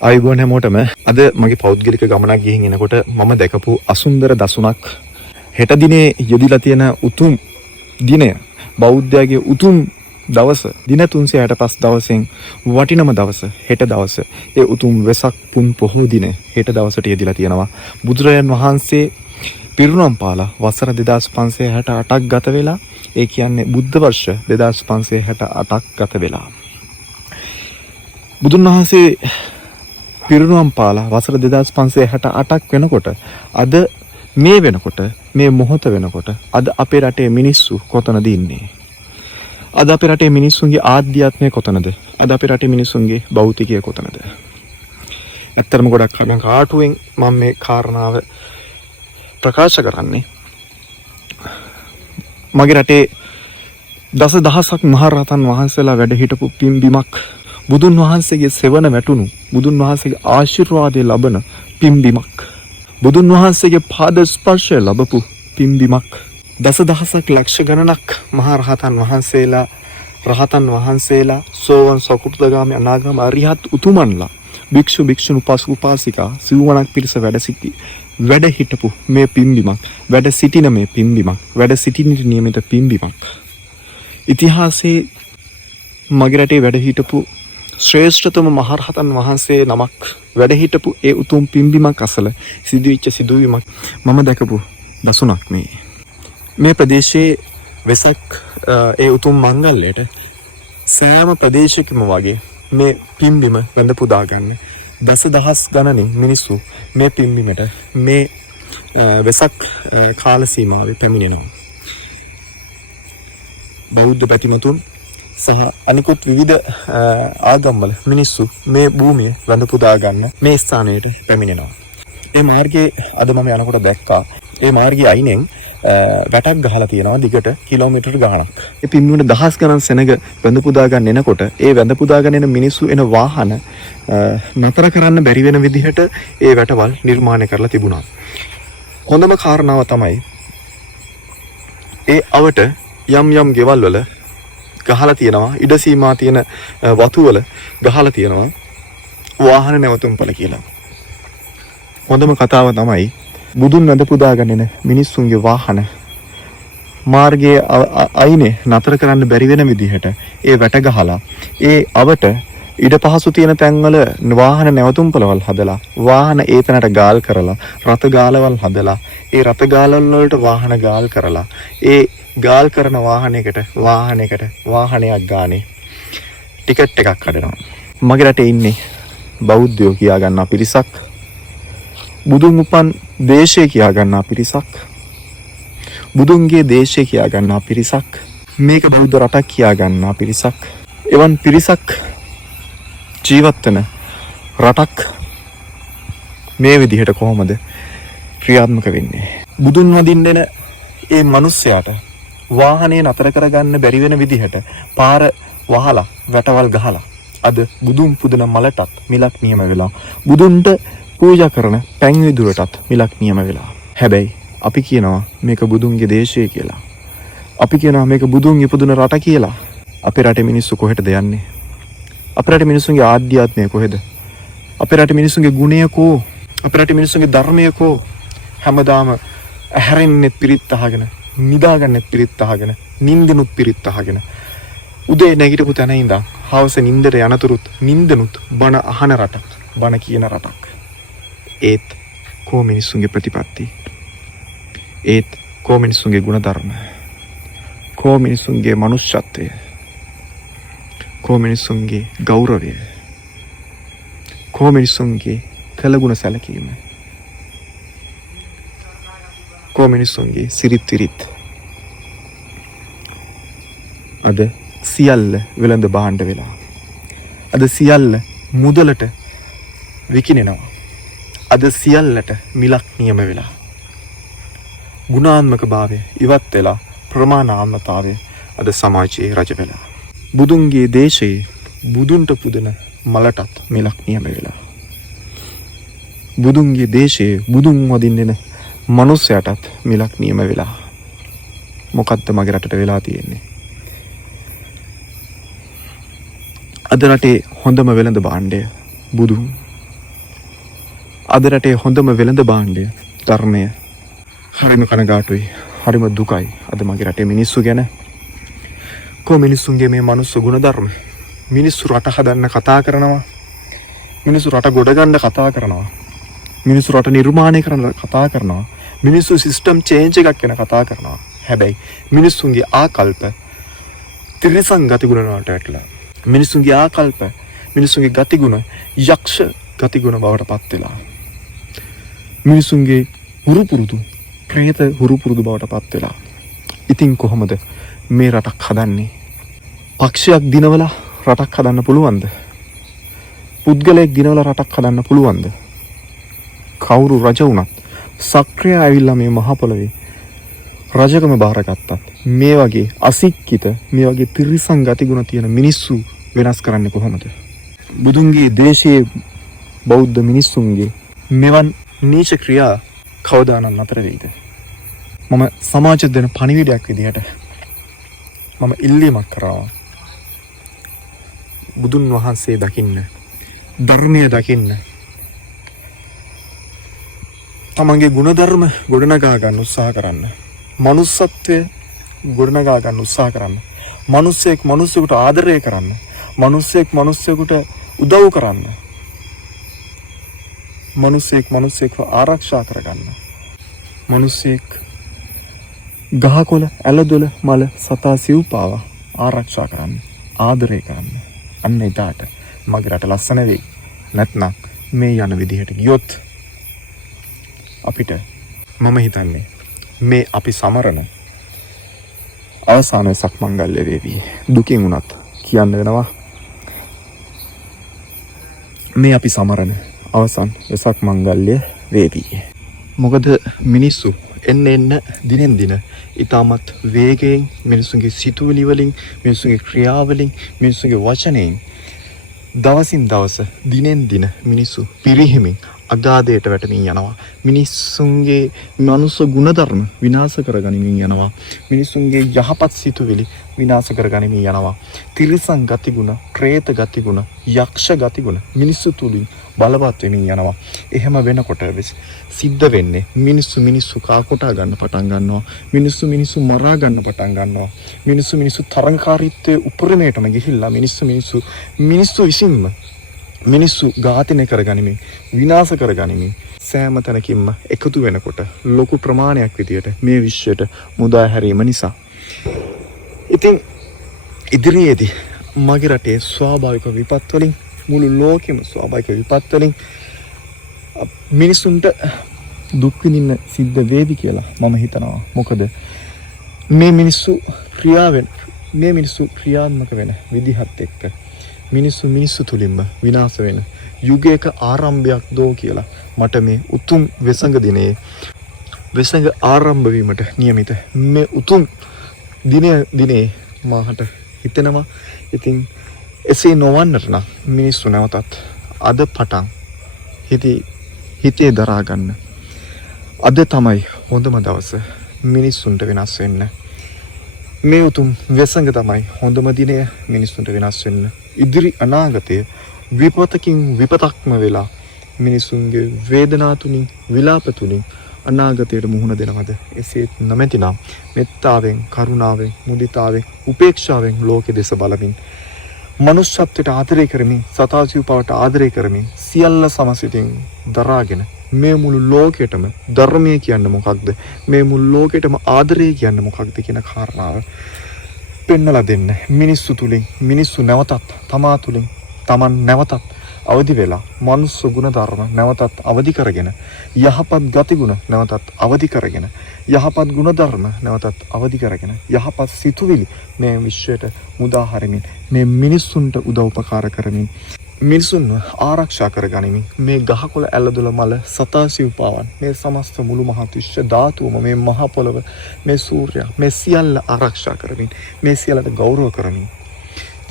ආයුබෝවන් හැමෝටම. අද මගේ පෞද්ගලික ගමනක් ගිහින් එනකොට මම දැකපු අසුන්දර දසුණක් හෙට දිනේ යෙදිලා තියෙන උතුම් දිනය, බෞද්ධයාගේ උතුම් දවස, දින 365 දවසෙන් වටිනම දවස හෙට දවස. ඒ උතුම් වෙසක් පුන් පොහොය දින හෙට දවසට යෙදිලා තියෙනවා. බුදුරජාන් වහන්සේ පිරිනුවම් පාලා වසර 2568ක් ගත වෙලා, ඒ කියන්නේ බුද්ධ වර්ෂ 2568ක් ගත වෙලා. බුදුන් වහන්සේ පිරිනුවම් පාලා වසර 2568ක් වෙනකොට, අද මේ වෙනකොට, මේ මොහොත වෙනකොට, අද අපේ රටේ මිනිස්සු කොතනද ඉන්නේ? අද අපේ රටේ මිනිස්සුන්ගේ ආධ්‍යාත්මය කොතනද? අද අපේ රටේ මිනිස්සුන්ගේ භෞතිකය කොතනද? ඇත්තටම ගොඩක් කාටුවෙන් මම මේ කාරණාව ප්‍රකාශ කරන්නේ. මගේ රටේ දසදහසක් මහරහතන් වහන්සේලා වැඩ හිටපු පින්බිමක්, බුදුන් වහන්සේගේ සෙවණ වැටුණු, බුදුන් වහන්සේගේ ආශිර්වාදය ලබන පින්බිමක්, බුදුන් වහන්සේගේ පාද ස්පර්ශය ලැබපු පින්බිමක්, දසදහසක් ලක්ෂ ගණනක් මහරහතන් වහන්සේලා, රහතන් වහන්සේලා, සෝවන් සකු르දගාමී අනාගාමී අරිහත් උතුමන්ලා, භික්ෂු භික්ෂුණී උපාසක උපාසිකා සිව්වණක් පිරිස වැඩ හිටපු මේ පින්බිමක්, වැඩ සිටින මේ පින්බිමක්, වැඩ සිටින්නට නියමිත පින්බිමක්. ඉතිහාසයේ මගේ රටේ වැඩ හිටපු ශ්‍රේෂ්ඨතම මහරහතන් වහන්සේ නමක් වැඩ හිටපු ඒ උතුම් පින්බිමක් අසල සිදුවිච්ච සිදුවීමක් මම දැකපු දසුණක් මේ. මේ ප්‍රදේශයේ වෙසක් ඒ උතුම් මංගල්‍යයට සෑම ප්‍රදේශයකම වගේ මේ පින්බිම වැඳ පුදා ගන්න දසදහස් ගණනින් මිනිස්සු මේ පින්බිමට මේ වෙසක් කාල සීමාවේ පැමිණෙනවා. බෞද්ධ පැතිමතුන් සහ අනිකුත් විවිධ ආගම්වල මිනිස්සු මේ භූමිය වැඳ පුදා ගන්න මේ ස්ථානයට පැමිණෙනවා. ඒ මාර්ගයේ අද මම යනකොට දැක්කා, ඒ මාර්ගයේ අයිනෙන් වැටක් ගහලා තියෙනවා දිගට කිලෝමීටර් ගාණක්. ඒ පින්බිමට දහස් ගණන් සෙනඟ වැඳ පුදා ගන්න එනකොට, ඒ වැඳ පුදා ගන්න එන මිනිස්සු එන වාහන නතර කරන්න බැරි වෙන විදිහට ඒ වැටවල් නිර්මාණය කරලා තිබුණා. හොඳම කාරණාව තමයි ඒ අවට යම් යම් ගෙවල් වල ගහලා තියෙනවා, ඉඩ සීමා තියෙන වතු වල ගහලා තියෙනවා වාහන නැවතුම්පල කියලා. හොඳම කතාව තමයි බුදුන් වැඳ පුදා ගන්න මිනිස්සුන්ගේ වාහන මාර්ගයේ අයිනේ නතර කරන්න බැරි වෙන විදිහට ඒ වැට ගහලා, ඒ අවට ඉඩ පහසු තියෙන තැන්වල වාහන නැවතුම්පලවල් හදලා, වාහන ඒ තැනට ගාල් කරලා, රථ ගාලවල් හදලා, ඒ රථ ගාලවල වලට වාහන ගාල් කරලා, ඒ ගාල් කරන වාහනයකට වාහනයක් ගානේ ටිකට් එකක් කඩනවා. මගේ රටේ ඉන්නේ බෞද්ධයෝ කියා ගන්නා පිරිසක්, බුදුන් උපන් දේශය කියා ගන්නා පිරිසක්, බුදුන්ගේ දේශය කියා ගන්නා පිරිසක්, මේක බෞද්ධ රටක් කියා ගන්නා පිරිසක්. එවන් පිරිසක් ජීවත් වෙන රටක් මේ විදිහට කොහොමද ක්‍රියාත්මක වෙන්නේ? බුදුන් වඳින්න එන ඒ මිනිස්යාට වාහනේ නතර කරගන්න බැරි වෙන විදිහට පාර වහලා, වැටවල් ගහලා, අද බුදුන් පුදන මලටත් මිලක් නියම වෙලා, බුදුන්ට පූජා කරන පැන් විදුරටත් මිලක් නියම වෙලා. හැබැයි අපි කියනවා මේක බුදුන්ගේ දේශය කියලා. අපි කියනවා මේක බුදුන් ඉපදුන රට කියලා. අපේ රටේ මිනිස්සු කොහෙටද යන්නේ? අපේ රටේ මිනිස්සුන්ගේ ආධ්‍යාත්මය කොහෙද? අපේ රටේ මිනිස්සුන්ගේ ගුණය කෝ? අපේ රටේ මිනිස්සුන්ගේ ධර්මය කෝ? හැමදාම ඇහැරෙන්නෙත් පිරිත් අහගෙන, නිදාගන්නෙත් පිරිත් අහගෙන, නිින්දෙනුත් පිරිත් අහගෙන, උදේ නැගිටපු තැන ඉඳන් හවස නිින්දට යනතුරුත් නිින්දනුත් බණ අහන රටක්, බණ කියන රටක්. ඒත් කෝ මිනිස්සුන්ගේ ප්‍රතිපත්ති? ඒත් කෝ මිනිස්සුන්ගේ ගුණධර්ම? කෝ මිනිස්සුන්ගේ මනුෂ්‍යත්වය? කෝ මිනිස්සුන්ගේ ගෞරවය? කෝ මිනිස්සුන්ගේ කළගුණ සැලකීම? කෝ මිනිස්සුන්ගේ සිරිත් විරිත්? අද සියල්ල වෙළඳ භාණ්ඩ වෙලා, අද සියල්ල මුදලට විකිනෙනවා, අද සියල්ලට මිලක් නියම වෙලා, ගුණාත්මක භාවය ඉවත් වෙලා ප්‍රමාණාත්මතාවය අද සමාජයේ රජ වෙලා, බුදුන්ගේ දේශයේ බුදුන්ට පුදන මලටත් මිලක් නියම වෙලා, බුදුන්ගේ දේශයේ බුදුන් වදින්න මනුස්සයටත් මිලක් නියම වෙලා. මොකද්ද මගේ රටට වෙලා තියෙන්නේ? අද රටේ හොඳම වෙළඳ භාණ්ඩය බුදුන්. අද රටේ හොඳම වෙළඳ භාණ්ඩය ධර්මය. හරිම කනගාටුයි. හරිම දුකයි. අද මගේ රටේ මිනිස්සු ගැන. කො මිනිස්සුන්ගේ මේ මනුස්ස ගුණධර්ම. මිනිස්සු රට හදන්න කතා කරනවා. මිනිස්සු රට ගොඩ ගන්න කතා කරනවා. මිනිස්සු රට නිර්මාණය කරන්න කතා කරනවා. මිනිස්සු සිස්ටම් චේන්ජ් එකක් ගැන කතා කරනවා. හැබැයි මිනිස්සුන්ගේ ආකල්ප තිරිසන් ගතිගුණ වලට වැටලා. මිනිස්සුන්ගේ ආකල්ප මිනිස්සුන්ගේ ගතිගුණ යක්ෂ ගතිගුණ බවට පත් වෙලා. මිනිස්සුන්ගේ හුරුපුරුදු ප්‍රේත හුරුපුරුදු බවට පත් වෙලා. ඉතින් කොහොමද මේ රටක් හදන්නේ? පක්ෂයක් දිනවලා රටක් හදන්න පුළුවන්ද? පුද්ගලයෙක් දිනවලා රටක් හදන්න පුළුවන්ද? කවුරු රජ වුණත් සක්‍රිය ඇවිල්ලා මේ මහ පොළවේ රජකම බාරගත්තත් මේ වගේ අසික්කිත මේ වගේ තිරිසන් ගතිගුණ තියෙන මිනිස්සු වෙනස් කරන්නේ කොහොමද? බුදුන්ගේ දේශයේ බෞද්ධ මිනිස්සුන්ගේ මෙවන් නීච ක්‍රියා කවදානම් නතර වෙයිද? මම සමාජ දෙන පණිවිඩයක් විදිහට මම ඉල්ලීමක් කරා. බුදුන් වහන්සේ දකින්න, ධර්මය දකින්න, තමන්ගේ ගුණධර්ම ගොඩනගා ගන්න උත්සාහ කරන්න. මනුස්සත්වය ගොඩනගා ගන්න උත්සාහ කරන්න. මිනිස්සෙක් මිනිස්සෙකුට ආදරය කරන්න. මිනිස්සෙක් මිනිස්සෙකුට උදව් කරන්න. මිනිස්සෙක් මිනිස්සෙක්ව ආරක්ෂා කරගන්න. මිනිස්සෙක් ගහකොළ ඇලදොල මල සතා සිව්පාව ආරක්ෂා කරන්න. ආදරය කරන්න. අන්න එදාට මගේ රට ලස්සන වෙයි. නැත්නම් මේ යන විදිහට ගියොත් අපිට මම හිතන්නේ මේ අපි සමරන අවසාන සක්මංගල්‍ය වේවි. දුකින් උනත් කියන්න වෙනවා මේ අපි සමරන අවසන් වෙසක් මංගල්‍ය වේවි. මොකද මිනිස්සු එන්න දිනෙන් දින ඊටමත් වේගයෙන් මිනිස්සුන්ගේ සිතුවිලි වලින්, මිනිස්සුන්ගේ ක්‍රියාවලින්, මිනිස්සුන්ගේ වචනයෙන් දවසින් දවස දිනෙන් දින මිනිස්සු පිරිහිමින් අගාධයට වැටෙමින් යනවා. මිනිස්සුන්ගේ මනුස්ස ගුණධර්ම විනාශ කරගනිමින් යනවා. මිනිස්සුන්ගේ යහපත් සිතුවිලි විනාශ කරගනිමින් යනවා. තිරිසන් ගතිගුණ, ප්‍රේත ගතිගුණ, යක්ෂ ගතිගුණ මිනිස්සු තුලින් බලවත් වෙමින් යනවා. එහෙම වෙනකොට සිද්ධ වෙන්නේ මිනිස්සු කාකොටා ගන්න පටන් ගන්නවා. මිනිස්සු මරා ගන්න පටන් ගන්නවා. මිනිස්සු තරංකාරීත්වයේ උපරිමයටම ගිහිල්ලා මිනිස්සු විසින්ම මිනිස්සු ඝාතනය කරගනිමින් විනාශ කරගනිමින් සෑම තැනකින්ම එකතු වෙනකොට ලොකු ප්‍රමාණයක් විදියට මේ විශ්වයට මුදා හැරීම නිසා. ඉතින් ඉදිරියේදී මගේ රටේ ස්වාභාවික විපත් වලින්, මුළු ලෝකෙම ස්වාභාවික විපත් වලින් මිනිසුන්ට දුක් විඳින්න සිද්ධ වේවි කියලා මම හිතනවා. මොකද මේ මිනිස්සු ක්‍රියාත්මක වෙන විදිහත් එක්ක මිනිස්සු තුලින්ම විනාශ වෙන යුගයක ආරම්භයක් දෝ කියලා මට මේ උතුම් වෙසඟ ආරම්භ වීමට නියමිත මේ උතුම් දිනේ මාහට හිතෙනවා. ඉතින් එසේ නොවන්නට නම් මිනිස්සු නැවතත් අද පටන් හිතේ දරා ගන්න. අද තමයි හොඳම දවස මිනිස්සුන්ට වෙනස් වෙන්න. මේ උතුම් වෙසඟ තමයි හොඳම දිනය මිනිස්සුන්ට වෙනස් වෙන්න. ඉදිරි අනාගතය විපතකින් විපතක්ම වෙලා මිනිසුන්ගේ වේදනා තුලින්, විලාප තුලින් අනාගතයට මුහුණ දෙනවද? එසේත් නොමැතිනම් මෙත්තාවෙන්, කරුණාවෙන්, මුදිතාවෙන්, උපේක්ෂාවෙන් ලෝකෙ දෙස බලමින්, මනුෂ්‍යත්වයට ආදරය කරමින්, සතා සිව්පාවට ආදරය කරමින්, සියල්ල සමසිතින් දරාගෙන මේ මුළු ලෝකෙටම ධර්මය කියන්නේ මොකක්ද? මේ මුළු ලෝකෙටම ආදරය කියන්නේ මොකක්ද කියන කාරණාව පෙන්නලා දෙන්න. මිනිස්සු තුලින් මිනිස්සු නැවතත් තමා තුලින් තමන් නැවතත් අවදි වෙලා මනුස්ස ගුණ ධර්ම නැවතත් අවදි කරගෙන, යහපත් ගතිගුණ නැවතත් අවදි කරගෙන, යහපත් ගුණ ධර්ම නැවතත් අවදි කරගෙන, යහපත් සිතුවිලි මේ විශ්වයට මුදා හරිමින්, මේ මිනිස්සුන්ට උදව්පකාර කරමින්, මිනිසුන්ව ආරක්ෂා කරගනිමින්, මේ ගහකොළ ඇලදොල මල සතා සිව්පාවන්, මේ සමස්ත මුළු මහත් විශ්ව ධාතුවම, මේ මහ පොළව, මේ සූර්යයා, මේ සියල්ල ආරක්ෂා කරමින්, මේ සියල්ලට ගෞරව කරමින්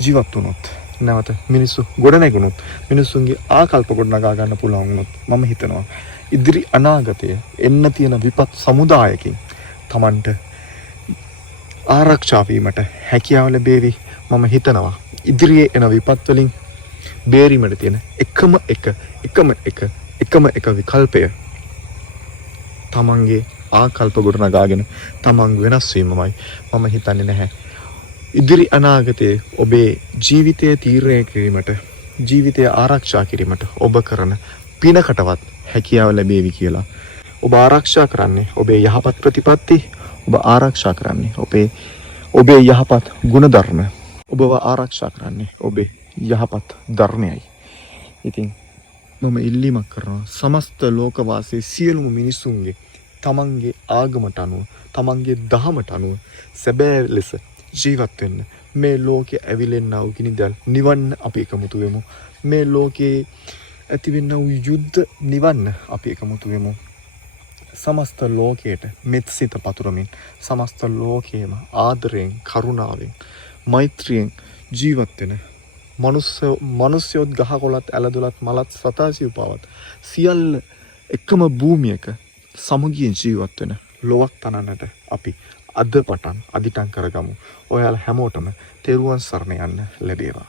ජීවත් වුණොත්, නැවත මිනිස්සු ගොඩනැගුණොත්, මිනිස්සුන්ගේ ආකල්ප ගොඩනගා ගන්න පුළුවන් වුණොත්, මම හිතනවා ඉදිරි අනාගතය එන්න තියෙන විපත් සමුදායකින් Tamanට ආරක්ෂා වීමට හැකියාව ලැබේවි. මම හිතනවා ඉදිරියේ එන විපත් වලින් බේරීමට තියෙන එකම එක එකම එක විකල්පය තමන්ගේ ආකල්ප ගොඩනගාගෙන තමන් වෙනස් වීමමයි. මම හිතන්නේ නැහැ ඉදිරි අනාගතයේ ඔබේ ජීවිතය තීරණය කිරීමට, ජීවිතය ආරක්ෂා කිරීමට ඔබ කරන පිනකටවත් හැකියාව ලැබේවි කියලා. ඔබ ආරක්ෂා කරන්නේ ඔබේ යහපත් ප්‍රතිපත්ති, ඔබ ආරක්ෂා කරන්නේ ඔබේ යහපත් ගුණධර්ම, ඔබව ආරක්ෂා කරන්නේ ඔබේ යහපත් ධර්මයයි. ඉතින් මම ඉල්ලීමක් කරනවා සමස්ත ලෝකවාසී සියලුම මිනිසුන්ගේ තමන්ගේ ආගමට අනුව, තමන්ගේ දහමට අනුව සැබෑ ලෙස ජීවත් වෙන්න. මේ ලෝකයේ ඇවිලෙන්නා වූ ගිනිදැල් නිවන්න අපි එකමුතු වෙමු. මේ ලෝකයේ ඇතිවෙන්නා වූ යුද්ධ නිවන්න අපි එකමුතු වෙමු. සමස්ත ලෝකයට මෙත් සිත පතුරමින්, සමස්ත ලෝකයේම ආදරයෙන්, කරුණාවෙන්, මෛත්‍රියෙන් ජීවත් වෙන මනුස්සයොත්, ගහකොළත්, ඇලදොලත්, මලත්, සතා සිව්පාවත් සියල්ල එකම භූමියක සමගියෙන් ජීවත් වෙන ලොවක් තනන්නට අපි අද පටන් අදිටන් කරගමු. ඔයාලා හැමෝටම තෙරුවන් සරණ යන්න ලැබේවා.